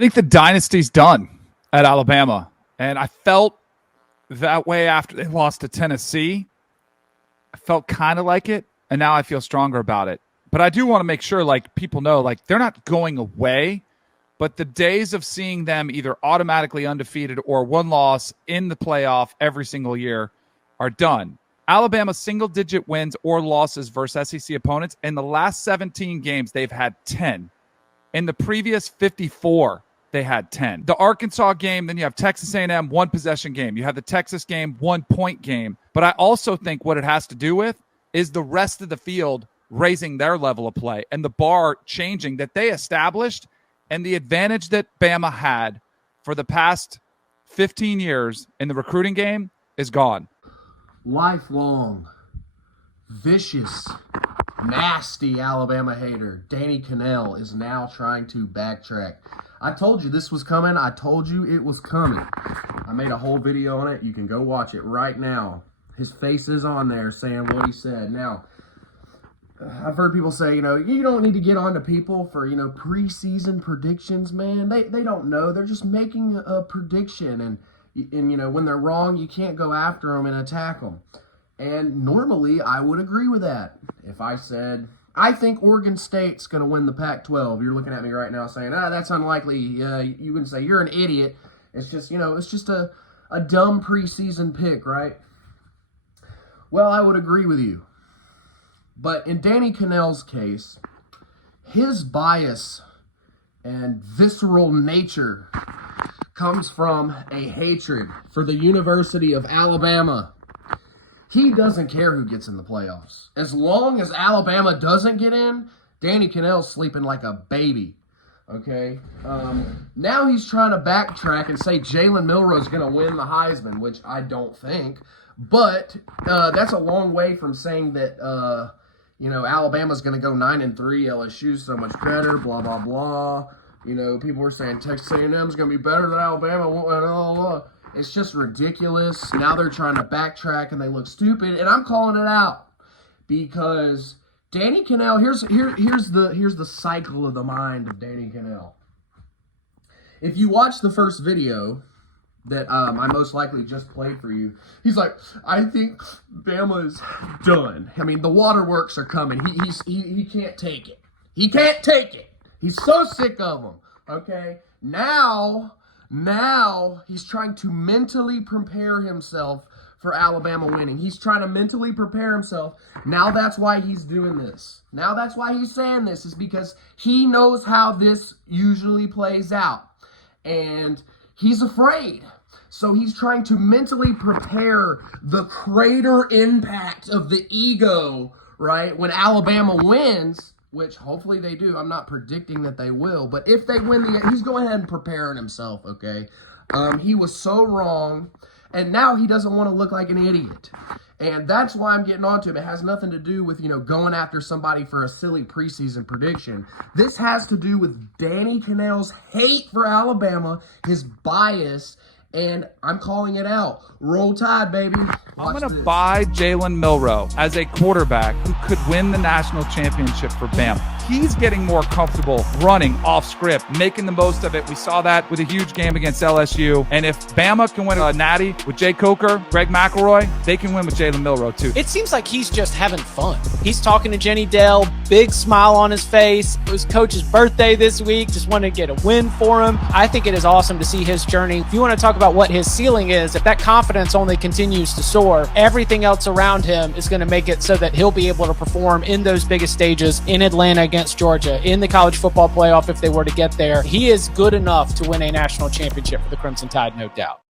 I think the dynasty's done at Alabama, and I felt that way after they lost to Tennessee. I felt kind of like it, and now I feel stronger about it. But I do want to make sure, people know, they're not going away, but the days of seeing them either automatically undefeated or one loss in the playoff every single year are done. Alabama's single-digit wins or losses versus SEC opponents, in the last 17 games, they've had 10. In the previous 54, they had 10. The Arkansas game, then you have Texas A&M, one-possession game. You have the Texas game, one-point game. But I also think what it has to do with is the rest of the field raising their level of play and the bar changing that they established, and the advantage that Bama had for the past 15 years in the recruiting game is gone. Lifelong, vicious, nasty Alabama hater Danny Kanell is now trying to backtrack. I told you this was coming. I told you it was coming. I made a whole video on it. You can go watch it right now. His face is on there saying what he said. Now, I've heard people say, you don't need to get on to people for, preseason predictions, man. They don't know. They're just making a prediction. And when they're wrong, you can't go after them and attack them. And normally, I would agree with that. If I said, I think Oregon State's going to win the Pac-12, you're looking at me right now saying, that's unlikely. You wouldn't say, you're an idiot. It's just, it's just a dumb preseason pick, right? Well, I would agree with you. But in Danny Kanell's case, his bias and visceral nature comes from a hatred for the University of Alabama. He doesn't care who gets in the playoffs. As long as Alabama doesn't get in, Danny Kanell's sleeping like a baby. Okay? Now he's trying to backtrack and say Jalen Milroe's going to win the Heisman, which I don't think. But that's a long way from saying that, Alabama's going to go 9-3, LSU's so much better, blah, blah, blah. People were saying Texas A&M's going to be better than Alabama, blah, blah, blah. It's just ridiculous. Now they're trying to backtrack and they look stupid, and I'm calling it out because Danny Kanell. Here's the cycle of the mind of Danny Kanell. If you watch the first video that I most likely just played for you, he's like, I think Bama's done. I mean, the waterworks are coming. He can't take it. He can't take it. He's so sick of them. Okay, now he's trying to mentally prepare himself for Alabama winning. He's trying to mentally prepare himself. Now that's why he's doing this. Now that's why he's saying this, is because he knows how this usually plays out. And he's afraid. So he's trying to mentally prepare the crater impact of the ego, right? When Alabama wins, which hopefully they do. I'm not predicting that they will, but if they win, he's going ahead and preparing himself, okay? He was so wrong, and now he doesn't want to look like an idiot. And that's why I'm getting on to him. It has nothing to do with, going after somebody for a silly preseason prediction. This has to do with Danny Kanell's hate for Alabama, his bias, and I'm calling it out. Roll Tide, baby. I'm going to buy Jalen Milroe as a quarterback who could win the national championship for Bama. He's getting more comfortable running off script, making the most of it. We saw that with a huge game against LSU. And if Bama can win a natty with Jay Coker, Greg McElroy, they can win with Jalen Milroe too. It seems like he's just having fun. He's talking to Jenny Dell, big smile on his face. It was coach's birthday this week. Just wanted to get a win for him. I think it is awesome to see his journey. If you want to talk about what his ceiling is, if that confidence only continues to soar, everything else around him is going to make it so that he'll be able to perform in those biggest stages in Atlanta against Georgia, in the college football playoff if they were to get there. He is good enough to win a national championship for the Crimson Tide, no doubt.